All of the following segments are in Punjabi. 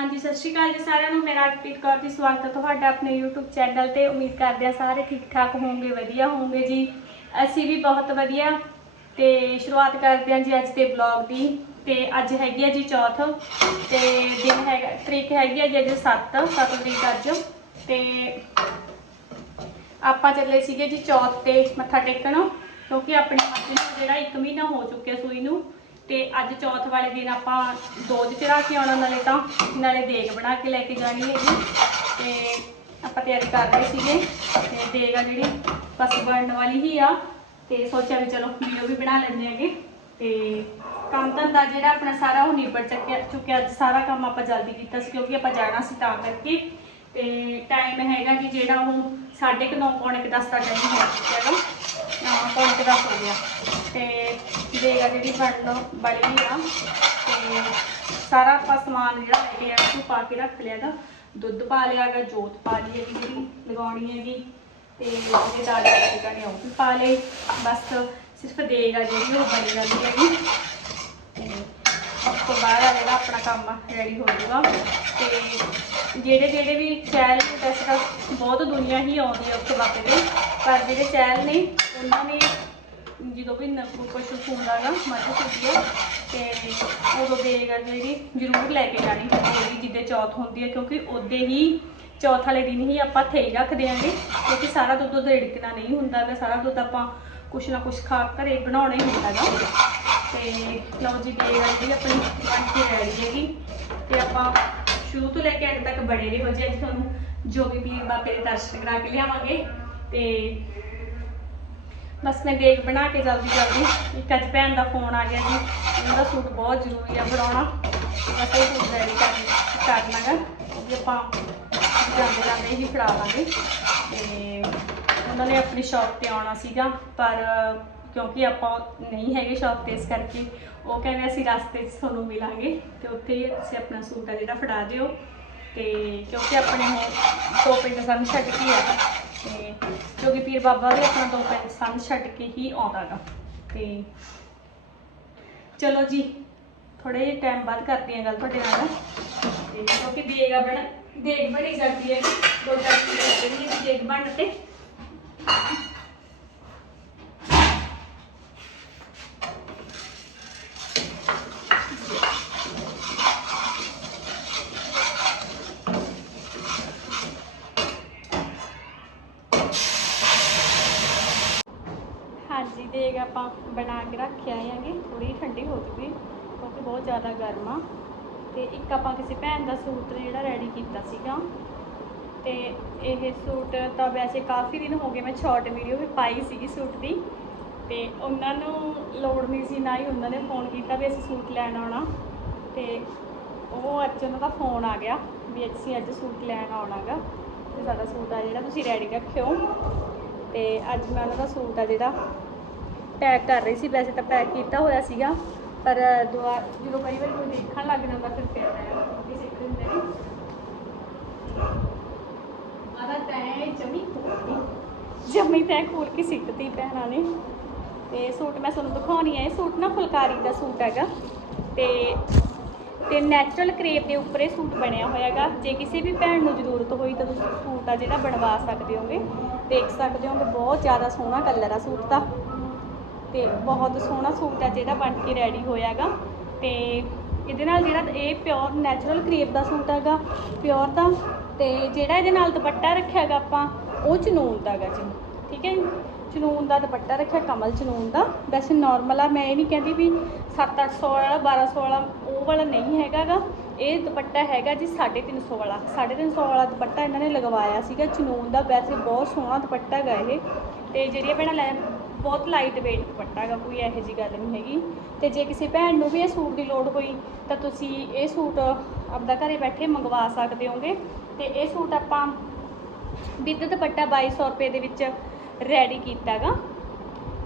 ਹਾਂਜੀ, ਸਤਿ ਸ਼੍ਰੀ ਅਕਾਲ ਜੀ ਸਾਰਿਆਂ ਨੂੰ। ਮੇਰਾ ਅਰਪੀਤ ਕੌਰ ਜੀ, ਸਵਾਗਤ ਹੈ ਤੁਹਾਡਾ ਆਪਣੇ YouTube ਚੈਨਲ ਤੇ। ਉਮੀਦ ਕਰਦੇ ਹਾਂ ਸਾਰੇ ਠੀਕ ਠਾਕ ਹੋਵੋਗੇ ਵਧੀਆ ਹੋਵੋਗੇ ਜੀ। ਅਸੀਂ ਵੀ ਬਹੁਤ ਵਧੀਆ ਤੇ ਸ਼ੁਰੂਆਤ ਕਰਦੇ ਹਾਂ ਜੀ ਅੱਜ ਦੇ ਬਲੌਗ ਦੀ। ਤੇ ਅੱਜ ਹੈਗੀ ਆ ਜੀ ਚੌਥ ਤੇ ਦਿਨ ਹੈਗਾ, ਤਰੀਕ ਹੈਗੀ ਆ ਜੀ ਅੱਜ 7 7 ਤਰੀਕ ਅੱਜ। ਤੇ ਆਪਾਂ ਚੱਲੇ ਸੀਗੇ ਜੀ ਚੌਥ ਤੇ ਮੱਥਾ ਟੇਕਣ, ਕਿਉਂਕਿ ਆਪਣੀ ਮੱਝ ਨੂੰ ਜਿਹੜਾ 1 ਮਹੀਨਾ ਹੋ ਚੁੱਕਿਆ ਸੂਈ ਨੂੰ। ਤੇ ਅੱਜ ਚੌਥ ਵਾਲੇ ਦਿਨ ਆਪਾਂ ਦੋਜ ਚੜਾ ਕੇ ਆਉਣਾ ਨਾਲੇ ਤਾਂ, ਨਾਲੇ ਦੇਗ ਬਣਾ ਕੇ ਲੈ ਕੇ ਜਾਣੀ ਹੈਗੀ। ਤੇ ਆਪਾਂ ਤਿਆਰੀ ਕਰ ਰਹੇ ਸੀਗੇ। ਤੇ ਦੇਗ ਆ ਜਿਹੜੀ, ਬਸ ਬਣਨ ਵਾਲੀ ਹੀ ਆ। ਤੇ ਸੋਚਿਆ ਵੀ ਚਲੋ ਵੀਡੀਓ ਵੀ ਬਣਾ ਲੈਂਦੇ ਹੈਗੇ। ਤੇ ਕੰਮ ਧੰਦਾ ਜਿਹੜਾ ਆਪਣਾ ਸਾਰਾ ਉਹ ਨਿਬੜ ਚੁੱਕਿਆ ਚੁੱਕਿਆ। ਅੱਜ ਸਾਰਾ ਕੰਮ ਆਪਾਂ ਜਲਦੀ ਕੀਤਾ ਸੀ, ਕਿਉਂਕਿ ਆਪਾਂ ਜਾਣਾ ਸੀ ਤਾਂ ਕਰਕੇ। ਤੇ ਟਾਈਮ ਹੈਗਾ ਜੀ ਜਿਹੜਾ ਉਹ 9:30 ਪੌਣੇ 10 ਦਾ ਟਾਈਮ ਹੋ ਚੁੱਕਿਆ ਹੈਗਾ। ਹਾਂ, ਪੌਣੇ ਕੁ ਦਸ ਹੋ ਗਿਆ। ਤੇ ਦੇਗਾ ਜਿਹੜੀ ਬਣਨ ਵਾਲੀ ਆ। ਤੇ ਸਾਰਾ ਆਪਾਂ ਸਮਾਨ ਜਿਹੜਾ ਲੈ ਕੇ ਉਹ ਪਾ ਕੇ ਰੱਖ ਲਿਆਗਾ ਦੁੱਧ ਪਾ ਲਿਆਗਾ ਜੋਤ ਪਾ ਲਈ ਹੈਗੀ, ਜਿਹੜੀ ਲਗਾਉਣੀ ਹੈਗੀ। ਤੇ ਜਿਹੜੇ ਦਾਲ ਦੇ ਟਿਕਾਣੇ ਉਹ ਵੀ ਪਾ ਲਏ। ਬਸ ਸਿਰਫ ਦੇਗ ਆ ਜਿਹੜੀ, ਉਹ ਬਣੀ ਜਾਂਦੀ ਹੈਗੀ। ਤੇ ਉਸ ਤੋਂ ਬਾਅਦ ਆ ਜਿਹੜਾ ਆਪਣਾ ਕੰਮ ਰੈਡੀ ਹੋ ਜਾਊਗਾ। ਤੇ ਜਿਹੜੇ ਜਿਹੜੇ ਵੀ ਚੈਲ ਵੈਸੇ ਤਾਂ ਬਹੁਤ ਦੁਨੀਆ ਹੀ ਆਉਂਦੀ ਹੈ ਉੱਥੇ ਬਾਬੇ ਦੇ। ਪਰ ਜਿਹੜੇ ਚੈਲ ਨੇ, ਉਹਨਾਂ ਨੇ ਜਦੋਂ ਵੀ ਨ- ਕੋਈ ਕੁਛ ਹੁੰਦਾਗਾ ਮੱਝ ਹੁੰਦੀ ਆ, ਤੇ ਉਦੋਂ ਦੇਗਾ ਜਿਹੜੀ ਜ਼ਰੂਰ ਲੈ ਕੇ ਜਾਣੀ ਹੁੰਦੀ ਹੈਗੀ ਜਿੱਦੇ ਚੌਥ ਹੁੰਦੀ ਹੈ ਕਿਉਂਕਿ ਉਹਦੇ ਹੀ ਚੌਥ ਵਾਲੇ ਦਿਨ ਹੀ ਆਪਾਂ ਥੇਈ ਰੱਖ ਦਿਆਂਗੇ ਕਿਉਂਕਿ ਸਾਰਾ ਦੁੱਧ ਉਹਦਾ ਰਿੜਕਣਾ ਨਹੀਂ ਹੁੰਦਾਗਾ ਸਾਰਾ ਦੁੱਧ ਆਪਾਂ ਕੁਛ ਨਾ ਕੁਛ ਖਾ ਘਰੇ ਬਣਾਉਣਾ ਹੀ ਹੁੰਦਾਗਾ ਤੇ ਲਓ ਜੀ ਦੇਗ ਜਿਹੜੀ ਆਪਣੀ ਬਣ ਕੇ ਰੈਡੀ ਹੈਗੀ, ਤੇ ਆਪਾਂ ਸ਼ੁਰੂ ਤੋਂ ਲੈ ਕੇ ਅੰਤ ਤੱਕ ਬਣੇ ਰਹੋ ਜੀ ਅੱਜ ਤੁਹਾਨੂੰ, ਜੋ ਵੀ ਪੀਰ ਬਾਬੇ ਦੇ ਦਰਸ਼ਨ ਕਰਾ ਕੇ ਲਿਆਵਾਂਗੇ, ਤੇ ਬਸ ਮੈਂ ਦੇਗ ਬਣਾ ਕੇ ਜਲਦੀ ਜਲਦੀ। ਇੱਕ ਅੱਜ ਭੈਣ ਦਾ ਫੋਨ ਆ ਗਿਆ ਜੀ। ਉਹਨਾਂ ਦਾ ਸੂਟ ਬਹੁਤ ਜ਼ਰੂਰੀ ਆ ਬਣਾਉਣਾ। ਤੇ ਬਸ ਉਹ ਸੂਟ ਰੈਡੀ ਕਰ ਕਰਨਾਗਾ। ਉਹ ਵੀ ਆਪਾਂ ਜਾਂਦੇ ਜਾਂਦੇ ਹੀ ਫੜਾ ਦਾਂਗੇ ਤੇ ਉਹਨਾਂ ਨੇ ਆਪਣੀ ਸ਼ਾਪ ਤੇ ਆਉਣਾ ਸੀਗਾ। ਪਰ ਕਿਉਂਕਿ ਆਪਾਂ ਨਹੀਂ ਹੈਗੇ ਸ਼ਾਪ ਤੇ, ਇਸ ਕਰਕੇ ਉਹ ਕਹਿੰਦੇ ਅਸੀਂ ਰਸਤੇ 'ਚ ਤੁਹਾਨੂੰ ਮਿਲਾਂਗੇ। ਤੇ ਉੱਥੇ ਹੀ ਅਸੀਂ ਆਪਣਾ ਸੂਟ ਆ ਜਿਹੜਾ ਫੜਾ ਦਿਓ। ਤੇ ਕਿਉਂਕਿ ਆਪਣੇ ਉਹ ਦੋ ਪਿੰਡ ਸਾਨੂੰ ਛੱਡ ਕੇ ਆ ਤੇ ਕਿਉਂਕਿ ਪੀਰ ਬਾਬਾ ਵੀ ਆਪਣਾ ਦੋ ਪੈਨ ਸਾਨੂੰ ਛੱਡ ਕੇ ਹੀ ਆਉਂਦਾਗਾ। ਤੇ ਚਲੋ ਜੀ ਥੋੜੇ ਜਿਹੇ ਟਾਈਮ ਬਾਅਦ ਕਰਦੀ ਹਾਂ ਗੱਲ ਤੁਹਾਡੇ ਨਾਲ। ਤੇ ਕਿਉਂਕਿ ਦੇਗ ਆ ਬਣ ਦੇਗ ਬਣੀ ਜਾਂਦੀ ਹੈ ਦੋ ਚਾਰ ਦੇਗ ਬਣਨ ਤੇ ਹਾਂਜੀ ਦੇਗ ਆਪਾਂ ਬਣਾ ਕੇ ਰੱਖਿਆ ਆਂਗੇ ਥੋੜੀ ਠੰਡੀ ਹੋ ਚੁੱਕੀ ਕਿਉਂਕਿ ਬਹੁਤ ਜ਼ਿਆਦਾ ਗਰਮ ਆ। ਤੇ ਇੱਕ ਆਪਾਂ ਕਿਸੇ ਭੈਣ ਦਾ ਸੂਟ ਜਿਹੜਾ ਰੈਡੀ ਕੀਤਾ ਸੀਗਾ, ਤੇ ਇਹ ਸੂਟ ਤਾਂ ਵੈਸੇ ਕਾਫੀ ਦਿਨ ਹੋ ਗਏ ਮੈਂ ਸ਼ਾਰਟ ਵੀਡੀਓ ਵੀ ਪਾਈ ਸੀਗੀ ਸੂਟ ਦੀ, ਤੇ ਉਹਨਾਂ ਨੂੰ ਲੋੜ ਨਹੀਂ ਸੀ, ਨਾ ਹੀ ਉਹਨਾਂ ਨੇ ਫੋਨ ਕੀਤਾ ਵੀ ਅਸੀਂ ਸੂਟ ਲੈਣ ਆਉਣਾ। ਤੇ ਉਹ ਅੱਜ ਉਹਨਾਂ ਦਾ ਫੋਨ ਆ ਗਿਆ ਵੀ ਅਸੀਂ ਅੱਜ ਸੂਟ ਲੈਣ ਆਉਣਾਗਾ, ਤੇ ਸਾਡਾ ਸੂਟ ਆ ਜਿਹੜਾ ਤੁਸੀਂ ਰੈਡੀ ਰੱਖਿਓ। ਤੇ ਅੱਜ ਮੈਂ ਉਹਨਾਂ ਦਾ ਸੂਟ ਆ ਜਿਹੜਾ ਪੈਕ ਕਰ ਰਹੀ ਸੀ, ਵੈਸੇ ਤਾਂ ਪੈਕ ਕੀਤਾ ਹੋਇਆ ਸੀਗਾ, ਪਰ ਦੁਆ, ਜਦੋਂ ਕਈ ਵਾਰ ਕੋਈ ਦੇਖਣ ਲੱਗ ਜਾਂਦਾ, ਫਿਰ ਫਿਰ ਵੀ ਸਿੱਖ ਹੁੰਦੇ ਨੇ ਆਦਾ ਤੈਂ ਜਮੀ ਖੋਲਤੀ ਜਮੀ ਤੈਂ ਖੋਲ ਕੇ ਸਿੱਟਤੀ ਭੈਣਾਂ ਨੇ। ਤੇ ਸੂਟ ਮੈਂ ਤੁਹਾਨੂੰ ਦਿਖਾਉਣੀ ਹੈ ਇਹ ਸੂਟ ਨਾ ਫੁਲਕਾਰੀ ਦਾ ਸੂਟ ਹੈਗਾ। ਤੇ ਤੇ ਨੈਚੁਰਲ ਕਰੇਪ ਦੇ ਉੱਪਰ ਇਹ ਸੂਟ ਬਣਿਆ ਹੋਇਆ ਹੈਗਾ। ਜੇ ਕਿਸੇ ਵੀ ਭੈਣ ਨੂੰ ਜ਼ਰੂਰਤ ਹੋਈ, ਤਾਂ ਤੁਸੀਂ ਸੂਟ ਆ ਜਿਹੜਾ ਬਣਵਾ ਸਕਦੇ ਹੋਗੇ। ਦੇਖ ਸਕਦੇ ਹੋਗੇ, ਬਹੁਤ ਜ਼ਿਆਦਾ ਸੋਹਣਾ ਕਲਰ ਆ ਸੂਟ ਦਾ ਤੇ ਬਹੁਤ ਸੋਹਣਾ ਸੂਟ ਆ ਜਿਹੜਾ ਬਣ ਕੇ ਰੈਡੀ ਹੋਇਆਗਾ। ਤੇ ਇਹਦੇ ਨਾਲ ਜਿਹੜਾ ਇਹ ਪਿਓਰ ਨੈਚੁਰਲ ਕਰੀਬ ਦਾ ਸੂਟ ਹੈਗਾ ਪਿਓਰ ਦਾ, ਤੇ ਜਿਹੜਾ ਇਹਦੇ ਨਾਲ ਦੁਪੱਟਾ ਰੱਖਿਆਗਾ ਆਪਾਂ, ਉਹ ਚਨੂਨ ਦਾਗਾ ਜੀ। ਠੀਕ ਹੈ ਜੀ? ਚਨੂਨ ਦਾ ਦੁਪੱਟਾ ਰੱਖਿਆ, ਕਮਲ ਚਨੂਨ ਦਾ। ਵੈਸੇ ਨਾਰਮਲ ਆ, ਮੈਂ ਇਹ ਨਹੀਂ ਕਹਿੰਦੀ ਵੀ 7-800 ਵਾਲਾ 1200 ਵਾਲਾ, ਉਹ ਵਾਲਾ ਨਹੀਂ ਹੈਗਾਗਾ। ਇਹ ਦੁਪੱਟਾ ਹੈਗਾ ਜੀ 350 ਵਾਲਾ। 350 ਵਾਲਾ ਦੁਪੱਟਾ ਇਹਨਾਂ ਨੇ ਲਗਵਾਇਆ ਸੀਗਾ ਚਨੂਨ ਦਾ। ਵੈਸੇ ਬਹੁਤ ਸੋਹਣਾ ਦੁਪੱਟਾ ਹੈਗਾ ਇਹ। ਤੇ ਜਿਹੜੀਆਂ ਭੈਣਾਂ ਲੈ ਬਹੁਤ ਲਾਈਟ weight ਦੁਪੱਟਾ ਹੈਗਾ ਕੋਈ ਇਹੋ ਜੀ ਗੱਲ ਨਹੀਂ ਹੈਗੀ। ਤੇ ਜੇ ਕਿਸੇ ਭੈਣ ਨੂੰ ਵੀ ਇਹ ਸੂਟ ਦੀ ਲੋੜ ਹੋਈ, ਤਾਂ ਤੁਸੀਂ ਇਹ ਸੂਟ ਆਪਦਾ ਘਰੇ ਬੈਠੇ ਮੰਗਵਾ ਸਕਦੇ ਹੋਗੇ। ਤੇ ਇਹ ਸੂਟ ਆਪਾਂ ਵਿਦ ਦੁਪੱਟਾ 2200 ਰੁਪਏ ਦੇ ਵਿੱਚ ਰੈਡੀ ਕੀਤਾਗਾ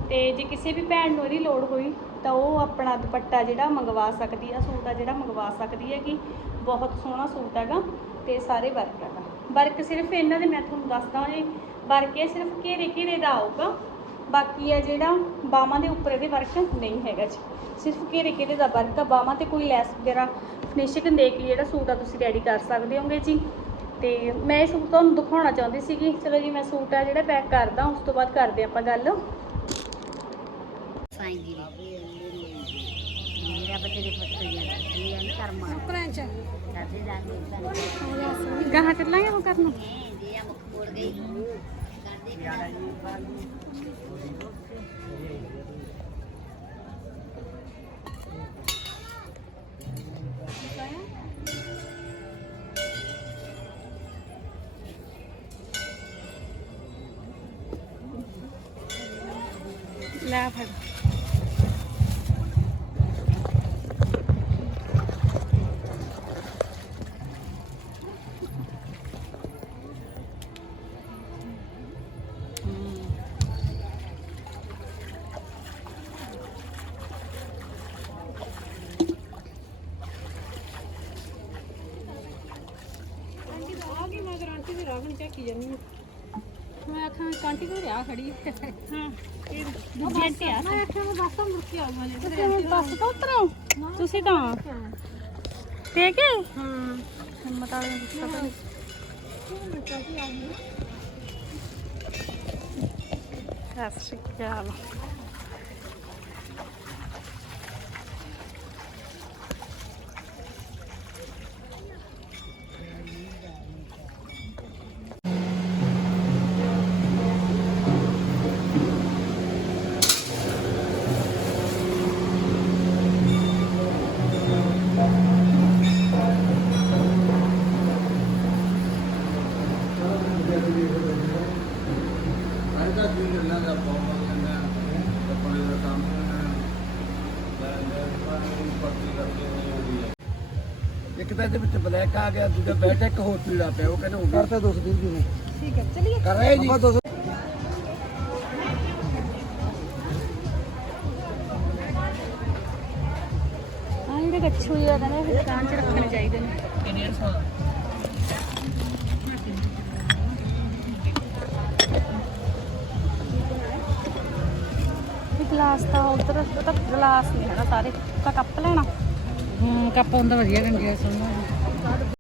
ਤੇ ਜੇ ਕਿਸੇ ਵੀ ਭੈਣ ਨੂੰ ਇਹਦੀ ਲੋੜ ਹੋਈ, ਤਾਂ ਉਹ ਆਪਣਾ ਦੁਪੱਟਾ ਜਿਹੜਾ ਮੰਗਵਾ ਸਕਦੀ ਆ, ਸੂਟ ਆ ਜਿਹੜਾ ਮੰਗਵਾ ਸਕਦੀ ਹੈਗੀ। ਬਹੁਤ ਸੋਹਣਾ ਸੂਟ ਹੈਗਾ ਤੇ ਸਾਰੇ ਵਰਕ ਹੈਗਾ। ਵਰਕ ਸਿਰਫ ਇਹਨਾਂ ਦੇ, ਮੈਂ ਤੁਹਾਨੂੰ ਦੱਸਦਾ ਜੀ। ਵਰਕ ਇਹ ਸਿਰਫ ਘੇਰੇ ਘੇਰੇ ਦਾ ਆਊਗਾ। ਬਾਕੀ ਆ ਜਿਹੜਾ ਬਾਹਾਂ ਦੇ ਉੱਪਰ ਇਹਦੇ ਵਰਕ ਨਹੀਂ ਹੈਗਾ ਜੀ। ਸਿਰਫ ਘੇਰੇ ਘੇਰੇ ਦਾ ਵਰਕ ਆ ਬਾਹਾਂ ਤੇ ਕੋਈ ਲੈਸ ਵਗੈਰਾ ਫਿਨਿਸ਼ਿੰਗ ਦੇ ਕੇ ਜਿਹੜਾ ਸੂਟ ਆ ਤੁਸੀਂ ਰੈਡੀ ਕਰ ਸਕਦੇ ਹੋਗੇ ਜੀ। ਤੇ ਮੈਂ ਇਹ ਸੂਟ ਤੁਹਾਨੂੰ ਦਿਖਾਉਣਾ ਚਾਹੁੰਦੀ ਸੀਗੀ। ਚਲੋ ਜੀ ਮੈਂ ਸੂਟ ਆ ਜਿਹੜਾ ਪੈਕ ਕਰਦਾ ਉਸ ਤੋਂ ਬਾਅਦ ਕਰਦੇ ਆਪਾਂ ਗੱਲ। ਸਾਈਂ ਜੀ। ਮੇਰਾ ਬੱਚੇ ਦੇ ਪੁੱਤਰ ਜੀ ਇਹ ਆਂ। ਕਰਮਾ। ਫ੍ਰੈਂਚ ਕਰਦੇ ਜਾਂਦੇ ਗਾਹਾਂ ਚੱਲਾਂਗੇ ਉਹ ਕਰਨ। ਜੀ ਆ ਮੁੱਖ ਮੋੜ ਗਈ। ਕਰਦੇ લાભ ਲੈ ਫੜ ਮੈਂ ਆਖਾਂ ਕਾਂਟੀ ਕੋ ਰਿਆ ਖੜੀ। ਹਾਂ ਇਹ ਦੂਜੀ ਆਂਟੀ ਆ। ਮੈਂ ਆਖਾਂ ਮੈਂ ਬੱਸ ਮੁੜ ਕੇ ਆਉਂਗਾ ਜੀ ਤੁਸੀਂ ਬੱਸ ਤੋਂ ਉਤਰੋ? ਤੁਸੀਂ ਤਾਂ ਠੀਕ ਹੈ ਹਾਂ। ਹਿੰਮਤ ਵਾਲੇ ਨੂੰ ਸਤਿ ਸ਼੍ਰੀ ਅਕਾਲ। ਇੱਕ ਤਾਂ ਇਹਦੇ ਵਿੱਚ ਬਲੈਕ ਆ ਗਿਆ ਦੂਜਾ ਬੈਠ ਇੱਕ ਹੋਰ ਪੀੜਾ ਪਿਆ ਉਹ ਕਹਿੰਦੇ ਉਹ ਕਰਤਾ 220 ਦੀ ਨੇ। ਠੀਕ ਹੈ ਚਲਿਏ। ਕਰ ਰਹੇ ਜੀ। ਆਪਾਂ 200 ਆ ਜਿਹੜੇ ਗੱਛੂ ਜਿਹਾ ਕਹਿੰਦੇ ਇਹ ਦੁਕਾਨ 'ਚ ਰੱਖਣੇ ਚਾਹੀਦੇ ਨੇ। ਇਹ ਗਲਾਸ ਤਾਂ ਉਧਰ ਉਹ ਤਾਂ ਗਲਾਸ ਨਹੀਂ ਹੈਗਾ ਸਾਰੇ। ਤਾਂ ਕੱਪ ਲੈਣਾ। ਹੂੰ ਕੱਪ ਹੁੰਦਾ ਵਧੀਆ ਗੰਡਿਆ ਸੋਨਾ